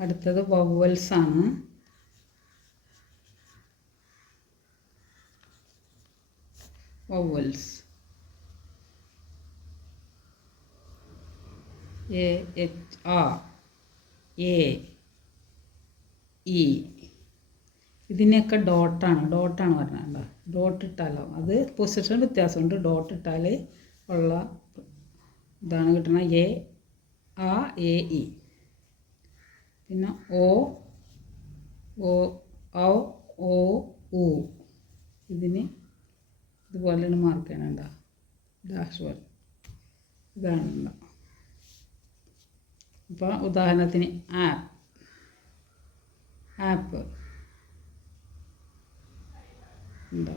അടുത്തത് വവ്വൽസ് ആണ്. Vowels A H ആ എ ഇ ഇതിനെയൊക്കെ ഡോട്ടാണ് ഡോട്ടാണ് പറഞ്ഞത് ഡോട്ട് ഇട്ടാലോ? അത് പൊസിഷൻ വ്യത്യാസമുണ്ട്. ഡോട്ട് ഇട്ടാൽ ഉള്ള ഇതാണ് കിട്ടണ എ ആ എ ഇ പിന്നെ ഓ ഓ ഔ ഓ ഉ ഇതിന് ഇതുപോലെയാണ് മാർക്ക് ചെയ്യണണ്ട ഡാഷ് പോലെ ഇതാണ് ഉണ്ടാവും അപ്പോൾ ഉദാഹരണത്തിന് ആപ്പ് ആപ്പ് ഉണ്ടോ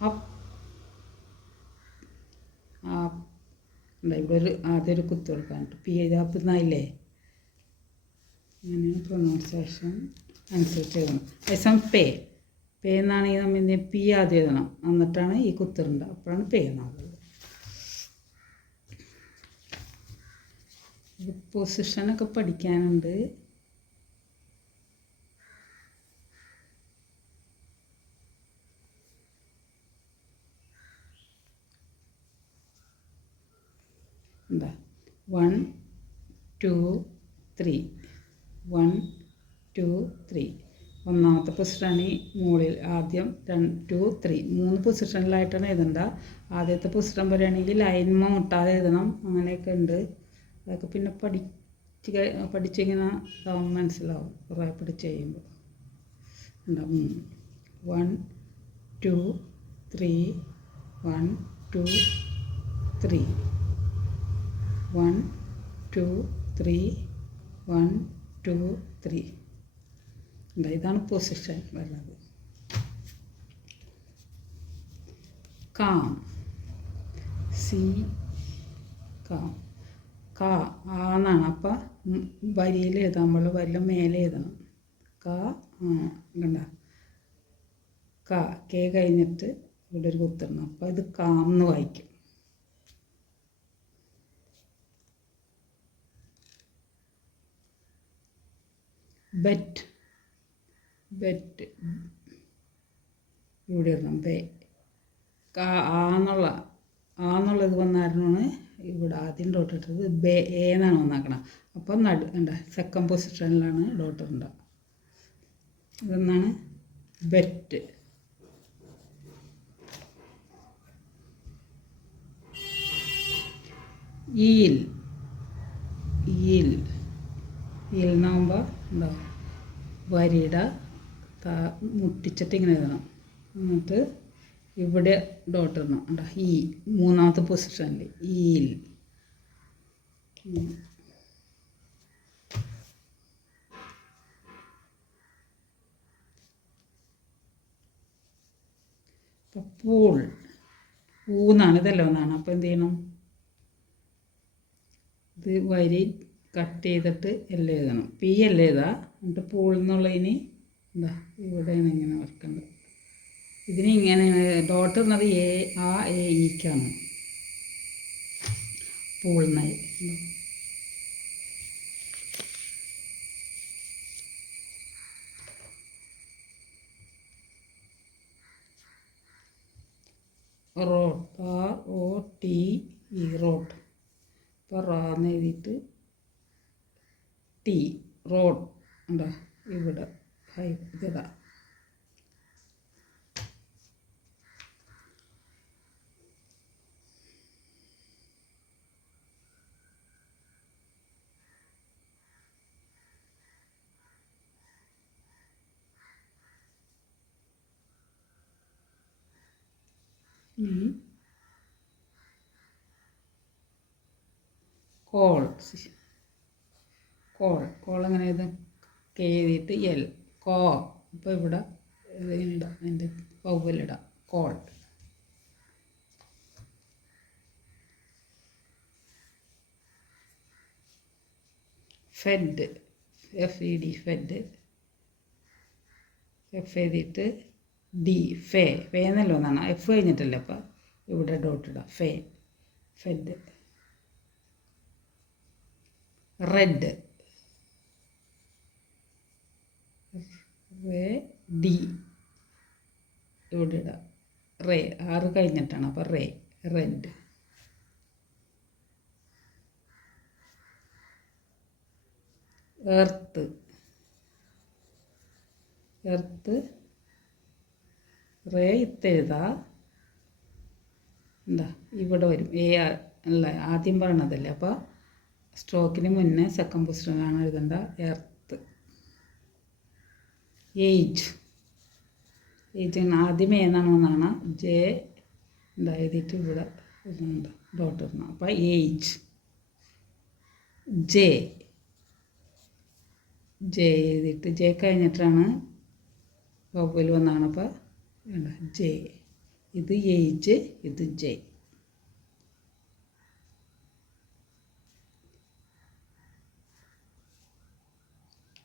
അപ്പ് ആപ്പ് ഇവിടെ ഒരു ആദ്യം ഒരു കുത്ത് കൊടുക്കാൻ പി ആപ്പ് എന്നായില്ലേ അങ്ങനെയാണ് പ്രൊനൗൺസിയേഷൻ അനുസരിച്ച് എഴുതണം അതേസം പേ. പേ എന്നാണെങ്കിൽ നമ്മൾ എന്ത് പി ആദ്യം എഴുതണം. എന്നിട്ടാണ് ഈ കുത്തിറുണ്ട് അപ്പോഴാണ് പേ എന്നാകുന്നത് പൊസിഷനൊക്കെ പഠിക്കാനുണ്ട്. എന്താ? One two three one two three ഒന്നാമത്തെ പൊസിഷനാണ് ഈ മുകളിൽ ആദ്യം രണ്ട് ടു ത്രീ മൂന്ന് പൊസിഷനിലായിട്ടാണ് എഴുതണ്ട ആദ്യത്തെ പൊസിഷൻ പറയുകയാണെങ്കിൽ ലൈൻ മുട്ടാതെ എഴുതണം. അങ്ങനെയൊക്കെ ഉണ്ട്. അതൊക്കെ പിന്നെ പഠിച്ച് പഠിച്ചിങ്ങനെ മനസ്സിലാവും. കുറേ പഠിച്ച് കഴിയുമ്പോൾ ഉണ്ടാവും one two three one two three one two three one two three. ഇതാണ് പൊസിഷൻ വരുന്നത്. കാം. C cam. കാ ആന്നാണ് അപ്പം വരിയിൽ എഴുതാൻ പാടില്ല വരിയിൽ മേലെ എഴുതണം. ക കണ്ട. ക കെ കഴിഞ്ഞിട്ട് ഇവിടെ ഒരു കുത്തിടണം. അപ്പം ഇത് കാം എന്ന് വായിക്കും. ബെറ്റ്. ബെറ്റ്. ഇവിടെ ഇടണം. ബെ. കാ ആന്നുള്ള ആന്നുള്ളത് വന്നായിരുന്നു ഇവിടെ ആദ്യം ഡോട്ട് ഇട്ടത്. ബേ എന്നാണ് വന്നാക്കണം അപ്പം നടു ഉണ്ട് സെക്കൻഡ് പൊസിഷനിലാണ് ഡോട്ട് ഉണ്ടാവുക ഇതെന്നാണ് ബെറ്റ്. ഈൽ ഈൽ ഈൽ എന്നാകുമ്പോൾ ഉണ്ടാവും വരിയുടെ താ മുട്ടിച്ചിട്ട് ഇങ്ങനെ എഴുതണം എന്നിട്ട് ഇവിടെ ഡോട്ട് ഇടണം. കേട്ടോ ഈ മൂന്നാമത്തെ പൊസിഷനിൽ ഈ. പൂൾ. ഊന്നാണ് ഇതല്ല ഒന്നാണ്. അപ്പോൾ എന്ത് ചെയ്യണം? ഇത് വരി കട്ട് ചെയ്തിട്ട് എല്ലാം എഴുതണം. പി എല്ലാം എഴുതാ. എന്നിട്ട് പൂൾ എന്നുള്ളതിന് എന്താ ഇവിടെയാണ് ഇങ്ങനെ വരക്കേണ്ടത്. ഇതിന് ഇങ്ങനെ ഡോട്ട് എന്നത് എ ആ എ ഇക്കാണ് പൂൾ എന്നായി rote R O T E rote. ഇപ്പോൾ റാന്ന് എഴുതിയിട്ട് റോഡ് ഉണ്ടോ? ഇവിടെ. ഹൈ ഇതിടാ ഇനി കോൾ കോൾ എങ്ങനെ ഇത്? കെ എഴുതിയിട്ട് എൽ കോ. ഇപ്പോൾ ഇവിടെ ഇടാം അതിന്റെ പൗവലിടാം call. Fed F E D fed. F എഴുതിയിട്ട് ഡി ഫേ. ഫേ എന്നല്ലോ ഒന്നാണ്? എഫ് കഴിഞ്ഞിട്ടല്ലേ അപ്പം ഇവിടെ ഡോട്ട് ഇടാം ഫേ. ഫെഡ്. റെഡ് റേ ഡി. ഇവിടെ ഇടാം റേ. ആറ് കഴിഞ്ഞിട്ടാണ്. അപ്പോൾ ray. Red earth. Earth. Ray ഇത്തെഴുതാ. എന്താ? ഇവിടെ വരും. എ അല്ല ആദ്യം പറയണതല്ലേ? അപ്പോൾ സ്ട്രോക്കിന് മുന്നേ സെക്കൻഡ് പൊസിഷനിലാണ് എഴുതേണ്ട. എർത്ത്. ഏജ് എയ്റ്റ് ആദ്യം ഏന്നാണ് ഒന്നാണ് ജെ എഴുതിയിട്ട് ഇവിടെ ഡോട്ട് ഇടണം. അപ്പോൾ എയ്റ്റ്. ജെ. ജെ എഴുതിയിട്ട് ജെ കഴിഞ്ഞിട്ടാണ് വവ്വൽ വന്നാണ് വേണ്ട ജെ. ഇത് എയ്റ്റ് ഇത് ജെ.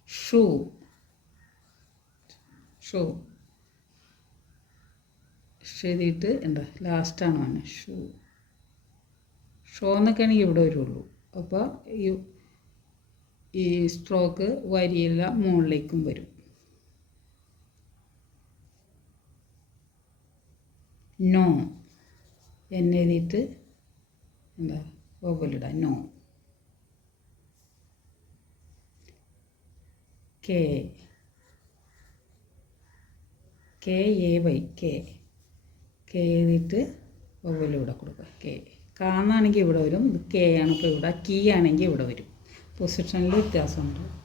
ഷൂ. ഷൂ. എഴുതിയിട്ട് എന്താ ലാസ്റ്റാണ് ആണ് ഷൂ. ഷോ എന്നൊക്കെയാണെങ്കിൽ ഇവിടെ വരുള്ളൂ. അപ്പോൾ ഈ ഈ സ്ട്രോക്ക് വരിയെല്ലാം മുകളിലേക്കും വരും. നോ. എന്നെഴുതിയിട്ട് എന്താ വവലിടാം no. K. K A Y K K എഴുതിയിട്ട് വവലിവിടെ കൊടുക്കുക. കെ കാന്നാണെങ്കിൽ ഇവിടെ വരും. ഇത് കെ ആണ് ഇപ്പോൾ ഇവിടെ. കീ ആണെങ്കിൽ ഇവിടെ വരും. പൊസിഷനിൽ വ്യത്യാസമുണ്ട്.